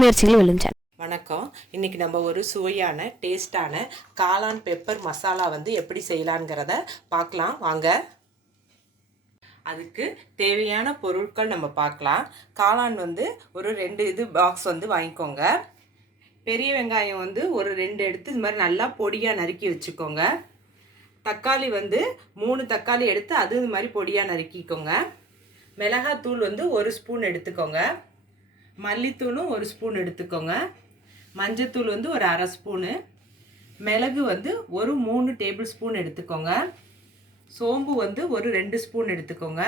முயற்சிகள் விழுந்தன வணக்கம். இன்னைக்கு நம்ம ஒரு சுவையான டேஸ்டான காளான் பெப்பர் மசாலா வந்து எப்படி செய்யலாங்கிறத பார்க்கலாம். வாங்க. அதுக்கு தேவையான பொருட்கள் நம்ம பார்க்கலாம். காளான் வந்து ஒரு ரெண்டு இது பாக்ஸ் வந்து வாங்கிக்கோங்க. பெரிய வெங்காயம் வந்து ஒரு ரெண்டு எடுத்து இது மாதிரி நல்லா பொடியாக நறுக்கி வச்சுக்கோங்க. தக்காளி வந்து மூணு தக்காளி எடுத்து அது இது மாதிரி பொடியாக நறுக்கிக்கோங்க. மிளகாத்தூள் வந்து ஒரு ஸ்பூன் எடுத்துக்கோங்க. மல்லித்தூளும் ஒரு ஸ்பூன் எடுத்துக்கோங்க. மஞ்சத்தூள் வந்து ஒரு அரை ஸ்பூனு. மிளகு வந்து ஒரு மூணு டேபிள் ஸ்பூன் எடுத்துக்கோங்க. சோம்பு வந்து ஒரு ரெண்டு ஸ்பூன் எடுத்துக்கோங்க.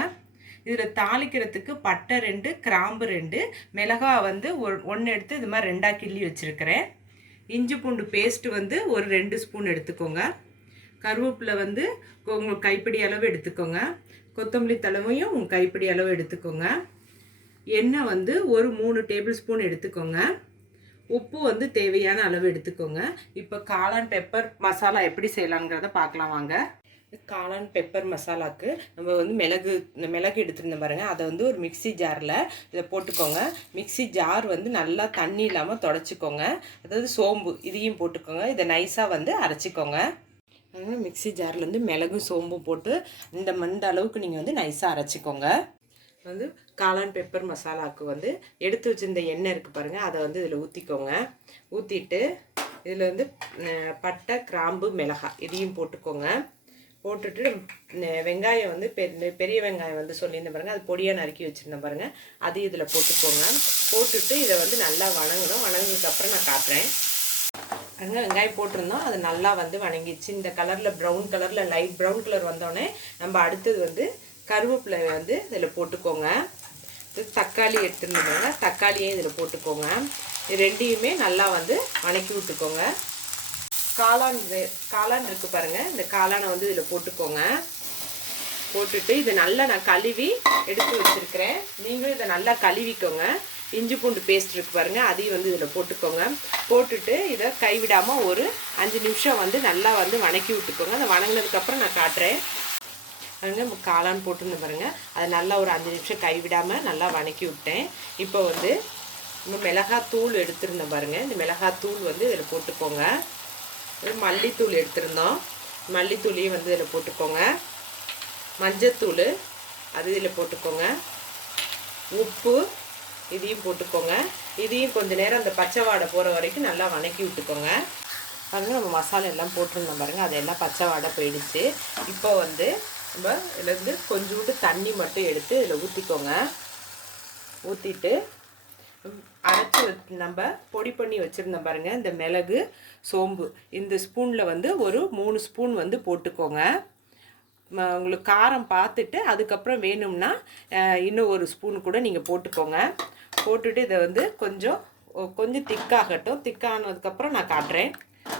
இதில் தாளிக்கிறதுக்கு பட்டை ரெண்டு கிராம்பு ரெண்டு மிளகா வந்து ஒரு ஒன்று எடுத்து இது மாதிரி ரெண்டாக கிள்ளி வச்சுருக்கிறேன். இஞ்சி பூண்டு பேஸ்ட் வந்து ஒரு ரெண்டு ஸ்பூன் எடுத்துக்கோங்க. கருவேப்பிலை வந்து உங்கள் கைப்பிடி அளவு எடுத்துக்கோங்க. கொத்தமல்லி தலைமையும் உங்கள் கைப்பிடி அளவு எடுத்துக்கோங்க. எண்ணெய் வந்து ஒரு மூணு டேபிள் ஸ்பூன் எடுத்துக்கோங்க. உப்பு வந்து தேவையான அளவு எடுத்துக்கோங்க. இப்போ காளான் பெப்பர் மசாலா எப்படி செய்யலாங்கிறத பார்க்கலாம் வாங்க. காளான் பெப்பர் மசாலாக்கு நம்ம வந்து மிளகு இந்த மிளகு எடுத்துருந்தோம் பாருங்கள் அதை வந்து ஒரு மிக்ஸி ஜாரில் இதை போட்டுக்கோங்க. மிக்ஸி ஜார் வந்து நல்லா தண்ணி இல்லாமல் தொடச்சிக்கோங்க. அதாவது சோம்பு இதையும் போட்டுக்கோங்க. இதை நைஸாக வந்து அரைச்சிக்கோங்க. அதனால் மிக்ஸி ஜார்லேருந்து மிளகும் சோம்பும் போட்டு இந்த மந்த அளவுக்கு நீங்கள் வந்து நைஸாக அரைச்சிக்கோங்க. வந்து காளான் பெப்பர் மசாலாவுக்கு வந்து எடுத்து வச்சிருந்த எண்ணெய் இருக்குது பாருங்கள் அதை வந்து இதில் ஊற்றிக்கோங்க ஊற்றிட்டு இதில் வந்து பட்டை கிராம்பு மிளகாய் இதையும் போட்டுக்கோங்க. போட்டுட்டு வெங்காயம் வந்து பெ- பெரிய வெங்காயம் வந்து சொல்லியிருந்தேன் பாருங்கள் அது பொடியாக நறுக்கி வச்சுருந்தேன் பாருங்கள் அதையும் இதில் போட்டுக்கோங்க. போட்டுட்டு இதை வந்து நல்லா வணங்கணும். வணங்கினதுக்கப்புறம் நான் காட்டுறேன். பாருங்க வெங்காயம் போட்டிருந்தோம். அது நல்லா வந்து வணங்கிச்சு இந்த கலரில் ப்ரௌன் கலரில் லைட் ப்ரௌன் கலர் வந்தோடனே நம்ம அடுத்தது வந்து கருவேப்பிலை வந்து இதில் போட்டுக்கோங்க. தக்காளி எடுத்துருந்தோங்க தக்காளியும் இதில் போட்டுக்கோங்க. ரெண்டையுமே நல்லா வந்து வணக்கி விட்டுக்கோங்க. காளான் காளான் இருக்குது பாருங்கள் இந்த காளானை வந்து இதில் போட்டுக்கோங்க. போட்டுட்டு இதை நல்லா நான் கழுவி எடுத்து வச்சுருக்கிறேன். நீங்களும் இதை நல்லா கழுவிக்கோங்க. இஞ்சி பூண்டு பேஸ்ட் இருக்கு பாருங்கள் அதையும் வந்து இதில் போட்டுக்கோங்க. போட்டுட்டு இதை கைவிடாமல் ஒரு அஞ்சு நிமிஷம் வந்து நல்லா வந்து வணக்கி விட்டுக்கோங்க. அதை வணங்கினதுக்கப்புறம் நான் காட்டுறேன். பாருங்க நம்ம காளான் போட்டுருந்தேன் பாருங்க. அது நல்லா ஒரு அஞ்சு நிமிஷம் கைவிடாமல் நல்லா வணக்கி விட்டேன். இப்போ வந்து இந்த மிளகாத்தூள் எடுத்திருந்தோம் பாருங்கள் இந்த மிளகாத்தூள் வந்து இதில் போட்டுக்கோங்க. மல்லித்தூள் எடுத்திருந்தோம். மல்லித்தூளையும் வந்து இதில் போட்டுக்கோங்க. மஞ்சத்தூள் அது இதில் போட்டுக்கோங்க. உப்பு இதையும் போட்டுக்கோங்க. இதையும் கொஞ்சம் நேரம் அந்த பச்சை வாடை போகிற வரைக்கும் நல்லா வணக்கி விட்டுக்கோங்க. பாருங்க நம்ம மசாலா எல்லாம் போட்டிருந்தோம் பாருங்கள் அதெல்லாம் பச்சை வாடை போயிடுச்சு. இப்போ வந்து நம்ம இதுலேருந்து கொஞ்சோண்டு தண்ணி மட்டும் எடுத்து இதில் ஊற்றிக்கோங்க ஊற்றிட்டு அரைச்சி வச்சு நம்ம பொடி பண்ணி வச்சுருந்தோம் பாருங்கள் இந்த மிளகு சோம்பு. இந்த ஸ்பூனில் வந்து ஒரு மூணு ஸ்பூன் வந்து போட்டுக்கோங்க. உங்களுக்கு காரம் பார்த்துட்டு அதுக்கப்புறம் வேணும்னா இன்னும் ஒரு ஸ்பூன் கூட நீங்கள் போட்டுக்கோங்க. போட்டுட்டு இதை வந்து கொஞ்சம் கொஞ்சம் திக்காகட்டும். திக்கானதுக்கப்புறம் நான் காட்டுறேன்.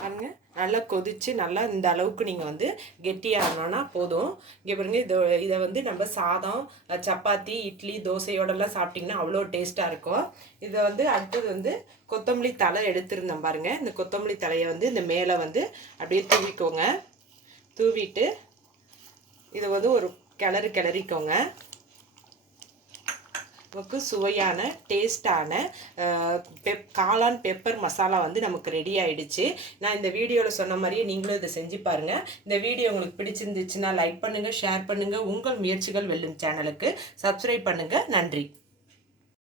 பாருங்க. நல்லா கொதிச்சு நல்லா இந்த அளவுக்கு நீங்கள் வந்து கெட்டியாகணும்னா போதும். இங்கே பாருங்க இதை இதை வந்து நம்ம சாதம் சப்பாத்தி இட்லி தோசையோடலாம் சாப்பிட்டிங்கன்னா அவ்வளோ டேஸ்ட்டாக இருக்கும். இதை வந்து அடுத்தது வந்து கொத்தமல்லி தலை எடுத்துருந்தோம் பாருங்க. இந்த கொத்தமல்லி தலையை வந்து இந்த மேலே வந்து அப்படியே தூவிக்கோங்க. தூவிட்டு இதை வந்து ஒரு கிளறு கிளறிக்கோங்க. நமக்கு சுவையான டேஸ்டான பெப் காளான் பெப்பர் மசாலா வந்து நமக்கு ரெடி ஆகிடுச்சு நான் இந்த வீடியோவில் சொன்ன மாதிரியே நீங்களும் இதை செஞ்சு பாருங்கள் இந்த வீடியோ உங்களுக்கு பிடிச்சிருந்துச்சுன்னா லைக் பண்ணுங்கள் ஷேர் பண்ணுங்கள் உங்கள் முயற்சிகள் வெல்லும் சேனலுக்கு சப்ஸ்கிரைப் பண்ணுங்கள் நன்றி.